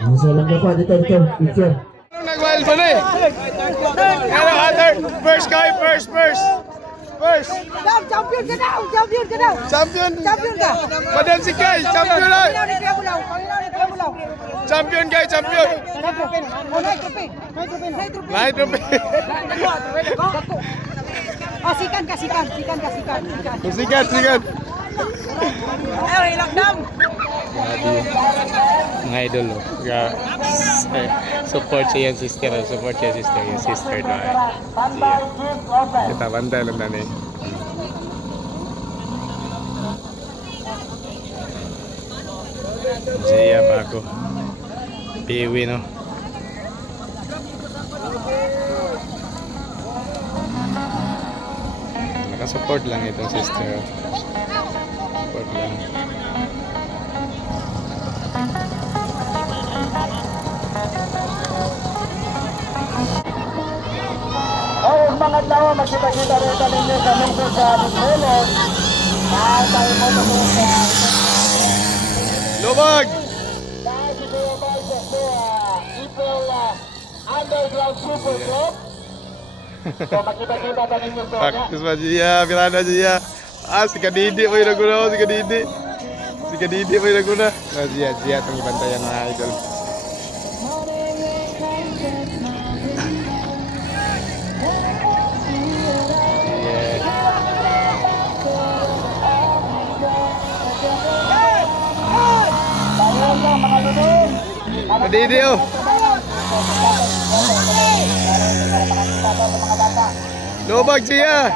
Isa lang na pa, dito, picture. Nag-wild ba na eh? Pero other, first guy, first. Champion ka daw! Champion ka daw! Champion! Champion ka! Madam si Kai, champion na! Champion Kai, champion! Night Rupi! Oh, sikan ka. Sikat! Ayaw, ilang dam! Mga idol, oh. Support siya yung sister yung sister na. Kita, bantay lang na ni. Jaya pa ako. Piwi, no? Nakasupport lang itong sister. Support lang. Oh, mga tao, magkita-kita rin ninyo sa lungsod sa Bukolod. Tayo mo na po sa... Lubag! Dahil si Kuya Boy sa April Underground Super Club. So, magkita-kita rin ninyo sa... Practice pa Jia, pirana Jia. Si Kadidi mo yung naguna, si Kadidi mo yung naguna. Jia, itong ibantayan mga idol. Kadidi oh! Lubag Jia!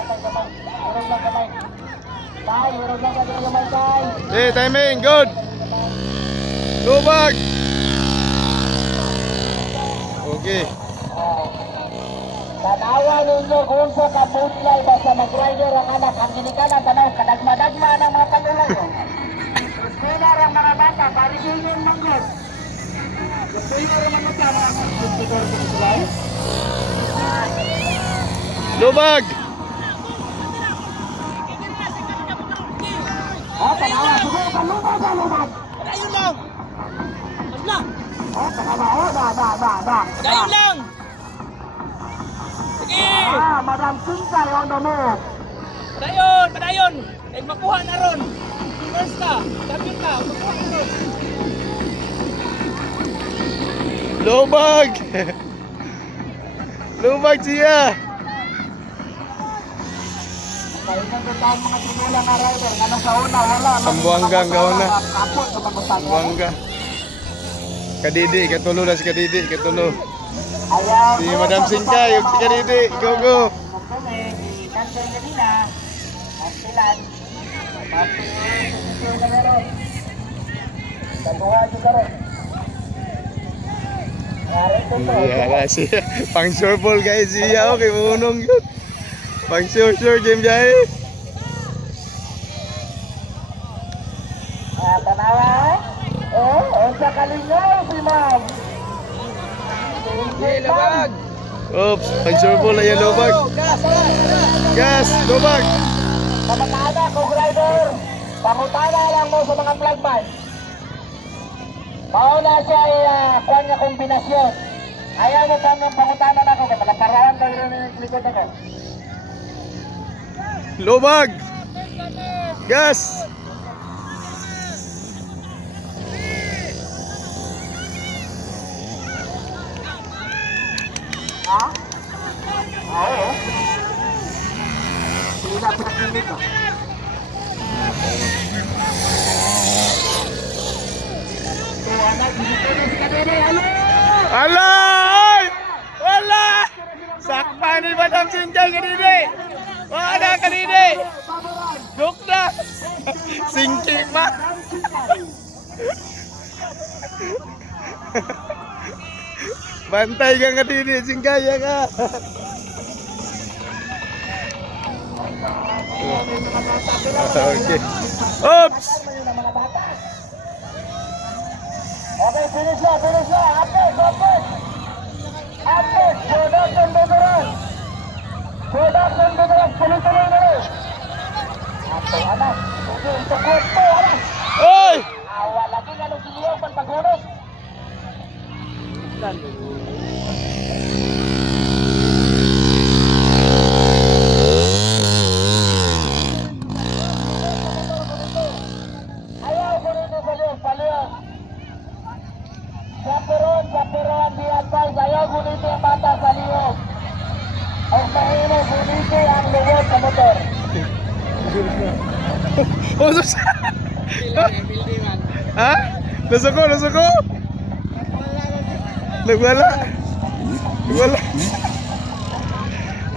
Hey, timing, good! Lubag! Okay. Tanawa ninyo kung sa kabutlay basta mag-rider ang anak ang ginikanan tanaw kadagma-dagma ng mga panulang yun. Eskwela ang mga bata, parisingin manggod. Eskwela ang mga bata, Lubag! tanawa, siguro ka lubag. Padayon lang! Asla! Tanawa, da. Padayon lang! Sige! Madam Kinsay on the move. Padayon! Ay makuha na ron! First ka! Champion ka! Makuha na ron! Lubag! Lubag Jia! Kailan ko tayo mga sinula nga rider nga nasa una, wala. Sambuanga ang gauna. Kapot sa pagpunta. Bangga. Kadidi, katulo na si Kadidi, katulo. Ayaw. Si Madam Singkay, yung si Kadidi, go! Kami, si Kansay kanina, ang silan. Tatuwa juga rin. Iya kasi pang sure ball guys siya okay munong yun. Pang sure game jay. Tanawa. Sa kalingaw si ma'am. Lubag! Oops, pang sure ball ayan lubag. Gas, lubag. Kamatana ko rider. Pangutana lang mo sa mga flagman. Mauna siya ay kuwan nga kombinasyon. Ayaw mo pang pangutana na ako. Malaparawan tayo rin yung likod ako. Lubag. Gas. Ha? Oo. Sige na, pinagpinit ko. Alay! Wala! Sakpan ni Madam Singkay Kadidi. Wala Kadidi. Dukda. Singki pa. Bantay ka Kadidi, Singkay ka. Okay. Oops! Okay, finish na. Apes. Production Beberan. Tuloy-tuloy na rin. Apes, anak. Untuk kuto, anak. Oy! Awa lagi nga nung siliyaw pagpagunos. Second. Ayaw ko nito sa Diyos, paliyan. Chaperon, di advise. Ayaw ko nito ang bata sa liyog. Ang mahino, gunito ang liyog sa motor. Oh, sus. Ha? Nasuko, nasuko. Nagwala. Nagwala.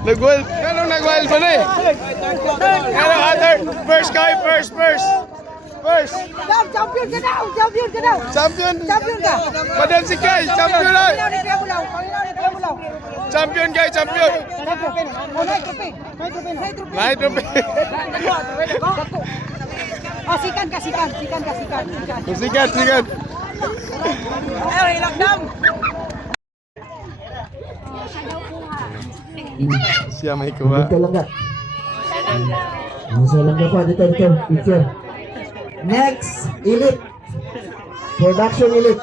Nagwal. Anong nagwal pa na eh? Ano, third. First kay, first. First. Champion ka daw! Champion ka daw! Champion. Champion ka! Madam si Kay, champion na. Panginoon ni Kebulaw! Panginoon ni Kebulaw! Champion Kay, champion. Oh, night tropi! Night tropi! Night tropi! Night tropi. Oh, sikan ka, sikan! Sikan ka, sikan! Sikan! Sikat. Ayaw, ilagdam! Siya may kuha. Dito lang ka. Nasa lang ka pa. Dito. Picture. Next, Elite. Production Elite.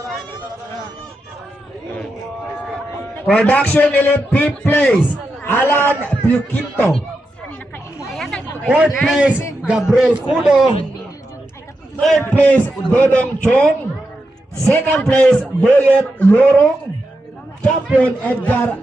Production Elite, 5th place, Alan Puquito. 4th place, Gabriel Cudo. 3rd place, Dodong Chong. 2nd place, Boyet Lorong. Champion, Edgar